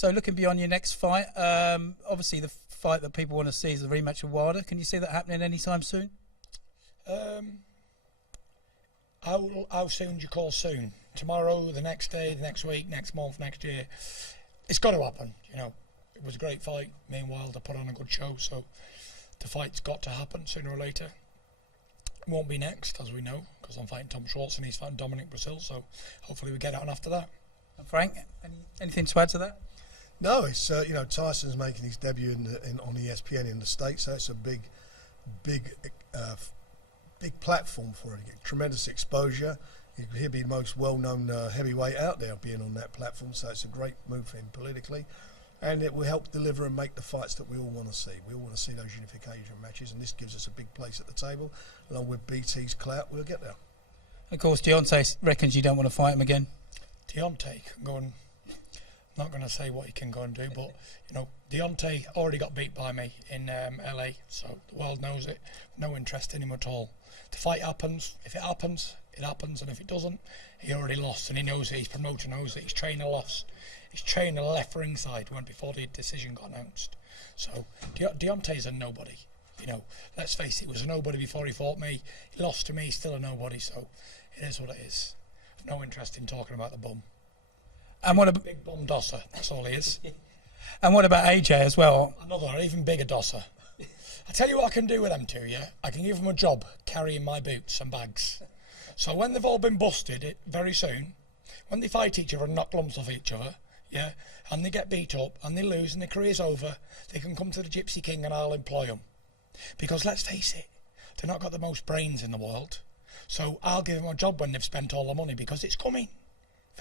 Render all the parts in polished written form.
So looking beyond your next fight, obviously the fight that people want to see is the rematch with Wilder. Can you see that happening anytime soon? How soon do you call soon? Tomorrow, the next day, the next week, next month, next year? It's got to happen, you know. It was a great fight. Me and Wilder put on a good show, so the fight's got to happen sooner or later. It won't be next, as we know, because I'm fighting Tom Schwarz and he's fighting Dominic Brazil, so hopefully we get it on after that. And Frank, anything to add to that? No, it's you know, Tyson's making his debut on ESPN in the States, so it's a big platform for him. Tremendous exposure. He'll be the most well-known heavyweight out there being on that platform, so it's a great move for him politically, and it will help deliver and make the fights that we all want to see. We all want to see those unification matches, and this gives us a big place at the table. Along with BT's clout, we'll get there. Of course, Deontay reckons you don't want to fight him again. Deontay can go and, I'm not going to say what he can go and do, but you know, Deontay already got beat by me in LA, so the world knows it. No interest in him at all. The fight happens. If it happens, it happens, and if it doesn't, he already lost, and he knows it. His promoter knows it. His trainer lost. His trainer left ringside when before the decision got announced. So Deontay's a nobody. You know, let's face it, he was a nobody before he fought me. He lost to me, he's still a nobody. So it is what it is. No interest in talking about the bum. And what about big bum dosser? That's all he is. And what about AJ as well? Another even bigger dosser. I tell you what I can do with them two, yeah? I can give them a job carrying my boots and bags. So when they've all been busted very soon, when they fight each other and knock lumps off each other, yeah, and they get beat up and they lose and their career's over, they can come to the Gypsy King and I'll employ them. Because let's face it, they've not got the most brains in the world. So I'll give them a job when they've spent all the money, because it's coming.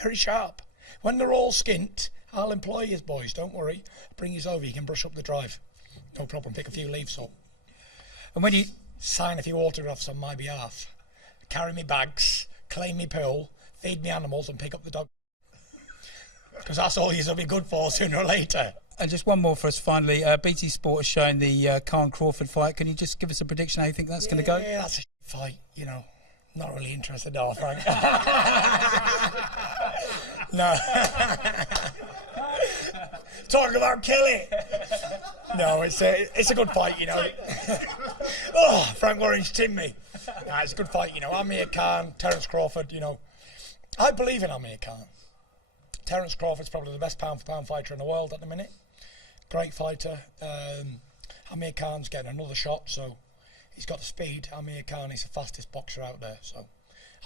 Very sharp. When they're all skint, I'll employ you boys, don't worry. Bring you over, you can brush up the drive. No problem, pick a few leaves up. And when you sign a few autographs on my behalf, carry me bags, claim me pill, feed me animals and pick up the dog. Because that's all you'll be good for sooner or later. And just one more for us finally. BT Sport is showing the Khan Crawford fight. Can you just give us a prediction how you think that's going to go? Yeah, that's a fight, you know. Not really interested, are Frank? No. Talking about killing. No, it's a good fight, you know. Oh, Frank Warren's tinned me. Nah, it's a good fight, you know. Amir Khan, Terence Crawford, you know. I believe in Amir Khan. Terence Crawford's probably the best pound-for-pound fighter in the world at the minute. Great fighter. Amir Khan's getting another shot, so he's got the speed. Amir Khan is the fastest boxer out there, so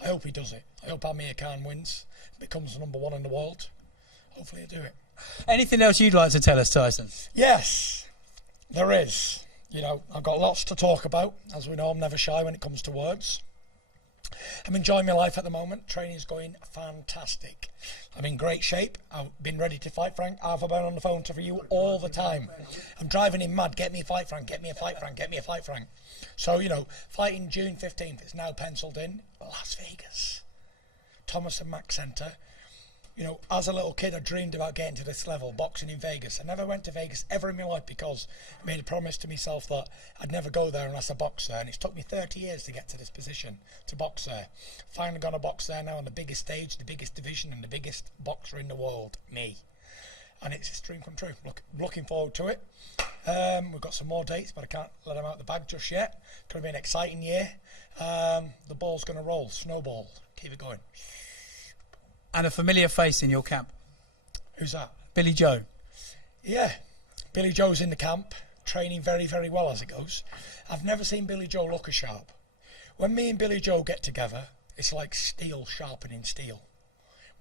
I hope he does it. I hope Amir Khan wins, becomes the #1 in the world. Hopefully he'll do it. Anything else you'd like to tell us, Tyson? Yes, there is. You know, I've got lots to talk about. As we know, I'm never shy when it comes to words. I'm enjoying my life at the moment. Training's going fantastic. I'm in great shape. I've been ready to fight, Frank. I've been on the phone for you all the time. I'm driving him mad. Get me a fight, Frank. Get me a fight, Frank. Get me a fight, Frank. So, you know, fighting June 15th. It's now penciled in. Las Vegas. Thomas and Mack Centre. You know, as a little kid, I dreamed about getting to this level, boxing in Vegas. I never went to Vegas ever in my life because I made a promise to myself that I'd never go there unless I box there. And it's took me 30 years to get to this position, to box there. Finally gonna box there now on the biggest stage, the biggest division, and the biggest boxer in the world, me. And it's a dream come true. Looking forward to it. We've got some more dates, but I can't let them out the bag just yet. It's gonna be an exciting year. The ball's gonna roll, snowball. Keep it going. And a familiar face in your camp. Who's that? Billy Joe. Yeah, Billy Joe's in the camp, training very, very well as it goes. I've never seen Billy Joe look as sharp. When me and Billy Joe get together, it's like steel sharpening steel.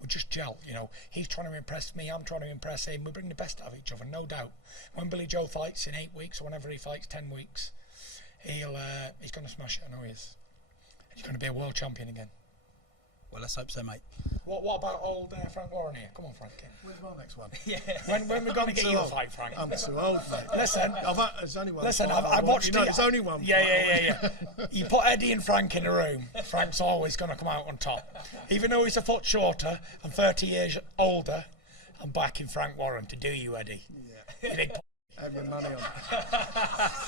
We just gel, you know. He's trying to impress me, I'm trying to impress him. We bring the best out of each other, no doubt. When Billy Joe fights in 8 weeks, or whenever he fights, 10 weeks, he's going to smash it, I know he is. He's going to be a world champion again. Well, let's hope so, mate. What about old Frank Warren here? Come on, Frank. When's my next one? Yeah. When we're going to get you a fight, Frank? I'm too old, mate. Listen, there's only one. Listen, I've watched. You know, there's only one. Yeah. You put Eddie and Frank in a room, Frank's always going to come out on top. Even though he's a foot shorter and 30 years older, I'm backing Frank Warren to do you, Eddie. Yeah. Big Have your money on.